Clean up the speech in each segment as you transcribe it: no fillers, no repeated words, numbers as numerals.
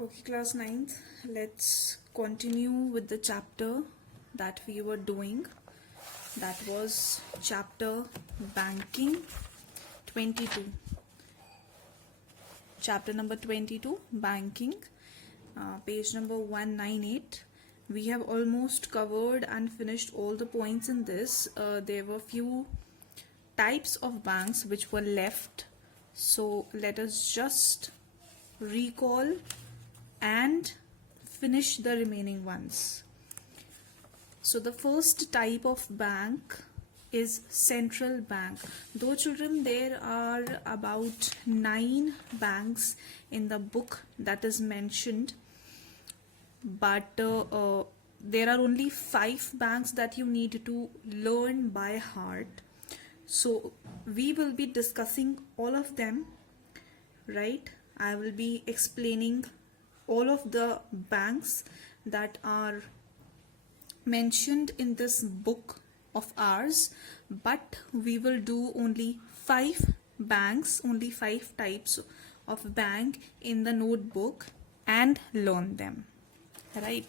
Okay, class 9th, let's continue with the chapter that we were doing. That was chapter banking 22. Chapter number 22, banking, page number 198. We have almost covered and finished all the points in this. There were few types of banks which were left. So let us just recall and finish the remaining ones. So the first type of bank is central bank. Though children, there are about 9 banks in the book that is mentioned, but there are only 5 banks that you need to learn by heart. So we will be discussing all of them, right? I will be explaining all of the banks that are mentioned in this book of ours, but we will do only 5 banks, only 5 types of bank in the notebook and learn them, right?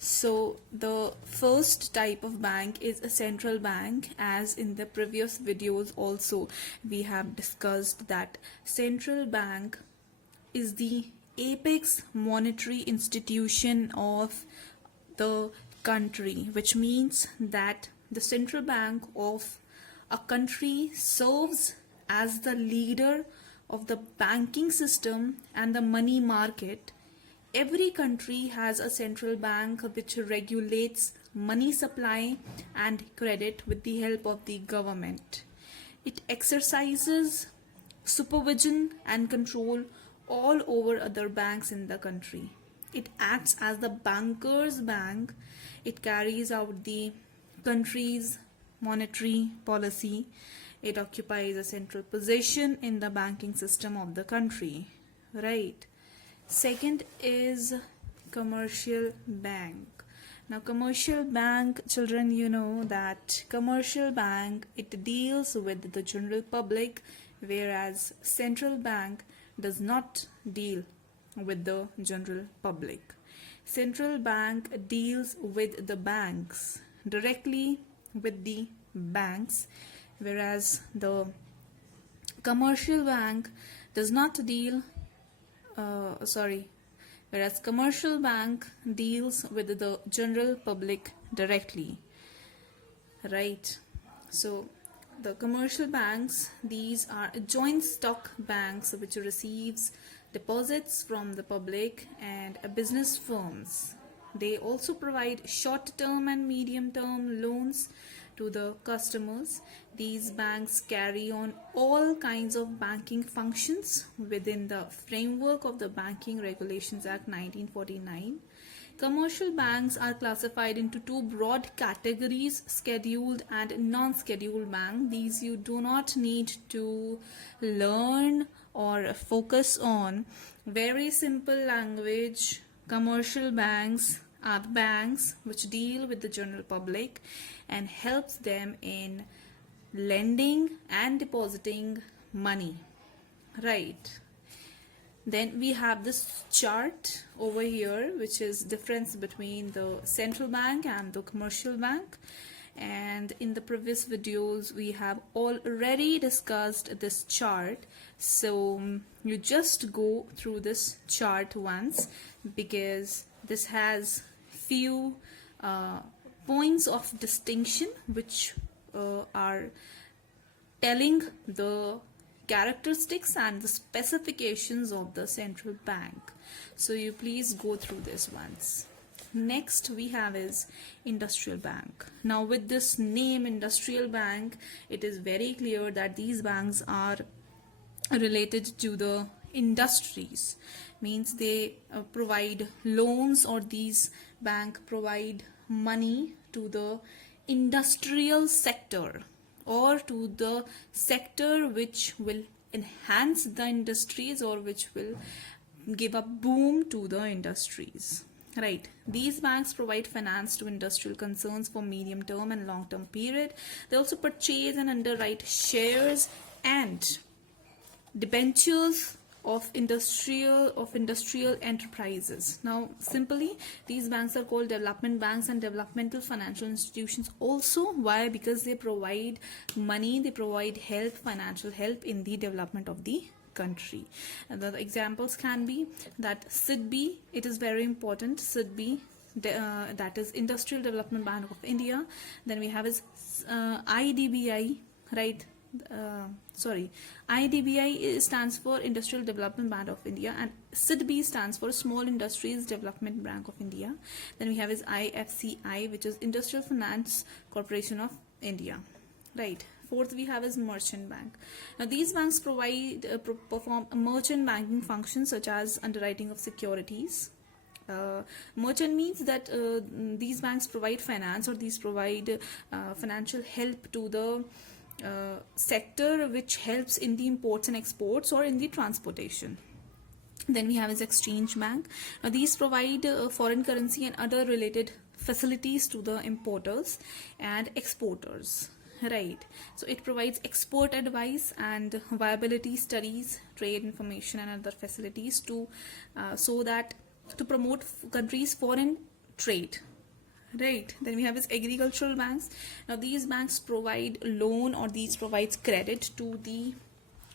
So the first type of bank is a central bank. As in the previous videos also we have discussed that central bank is the apex monetary institution of the country, which means that the central bank of a country serves as the leader of the banking system and the money market. Every country has a central bank which regulates money supply and credit with the help of the government. It exercises supervision and control all over other banks in the country. It acts as the banker's bank. It carries out the country's monetary policy. It occupies a central position in the banking system of the country, right? Second is commercial bank. Now commercial bank, children, you know that commercial bank, it deals with the general public, whereas central bank does not deal with the general public. Central bank deals with the banks, directly with the banks, whereas the commercial bank does not deal whereas commercial bank deals with the general public directly, right? So the commercial banks, these are joint stock banks which receives deposits from the public and business firms. They also provide short-term and medium-term loans to the customers. These banks carry on all kinds of banking functions within the framework of the Banking Regulations Act 1949. Commercial banks are classified into 2 broad categories, scheduled and non-scheduled bank. These you do not need to learn or focus on. Very simple language. Commercial banks are the banks which deal with the general public and helps them in lending and depositing money, right? Then we have this chart over here, which is difference between the central bank and the commercial bank. And in the previous videos, we have already discussed this chart. So you just go through this chart once, because this has few points of distinction which are telling the characteristics and the specifications of the central bank. So you please go through this once. Next we have is industrial bank. Now with this name industrial bank, it is very clear that these banks are related to the industries. Means they provide loans, or these bank provide money to the industrial sector, or to the sector which will enhance the industries or which will give a boom to the industries, right? These banks provide finance to industrial concerns for medium term and long term period. They also purchase and underwrite shares and debentures of industrial enterprises. Now simply, these banks are called development banks and developmental financial institutions also. Why? Because they provide money, they provide help, financial help in the development of the country. And the examples can be that C.B., it is very important, C.B., that is Industrial Development Bank of India. Then we have is IDBI, right? IDBI stands for Industrial Development Bank of India, and C.B. stands for Small Industries Development Bank of India. Then we have is I.F.C.I., which is Industrial Finance Corporation of India, right? Fourth, we have is merchant bank. Now these banks perform merchant banking functions such as underwriting of securities. Merchant means that these banks provide finance, or these provide financial help to the sector which helps in the imports and exports or in the transportation. Then we have is exchange bank. Now these provide foreign currency and other related facilities to the importers and exporters, right? So it provides export advice and viability studies, trade information and other facilities to to promote countries' foreign trade, right? Then we have is agricultural banks. Now these banks provide loan, or these provides credit to the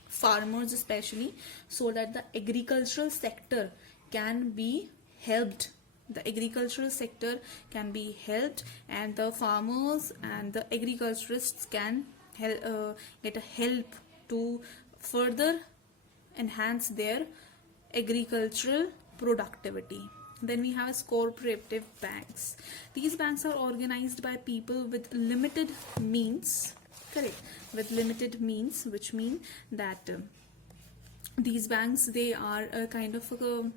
farmers especially, so that the agricultural sector can be helped. The agricultural sector can be helped, and the farmers and the agriculturists can get a help to further enhance their agricultural productivity. Then we have cooperative banks. These banks are organized by people with limited means, correct? With limited means, which mean that these banks, they are a kind of a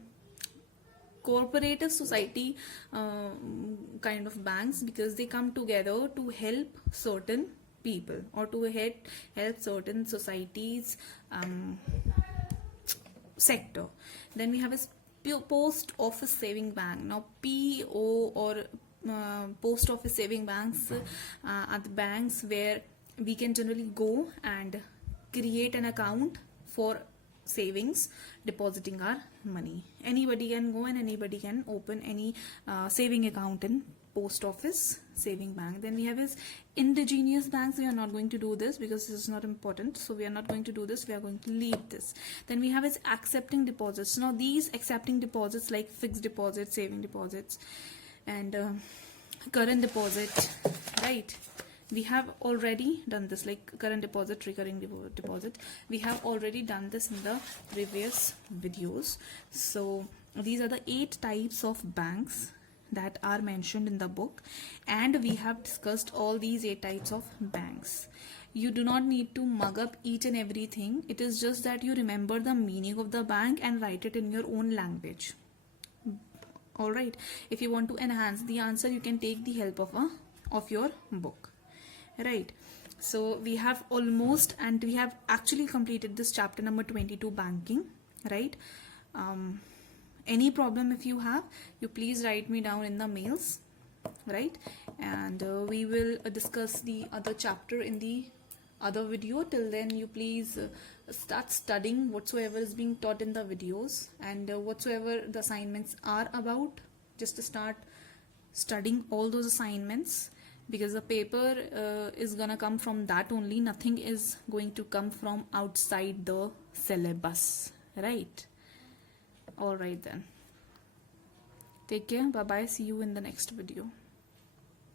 cooperative society kind of banks, because they come together to help certain people or to help certain societies sector. Then we have a post office saving bank. Now PO or post office saving banks are the banks where we can generally go and create an account for savings, depositing our money. Anybody can go and anybody can open any saving account in post office saving bank. Then we have is indigenous banks. We are not going to do this because this is not important, so we are not going to do this, we are going to leave this. Then we have is accepting deposits. Now these accepting deposits like fixed deposits, saving deposits and current deposit, right? We have already done this, like current deposit, recurring deposit. We have already done this in the previous videos. So these are the 8 types of banks that are mentioned in the book, and we have discussed all these 8 types of banks. You do not need to mug up each and everything. It is just that you remember the meaning of the bank and write it in your own language. All right. If you want to enhance the answer, you can take the help of your book, right? So we have almost, and we have actually completed this chapter number 22, banking, right? Any problem if you have, you please write me down in the mails, right? And we will discuss the other chapter in the other video. Till then, you please start studying whatsoever is being taught in the videos, and whatsoever the assignments are about, just start studying all those assignments, because the paper is gonna come from that only. Nothing is going to come from outside the syllabus, right? All right then, take care, bye bye, see you in the next video.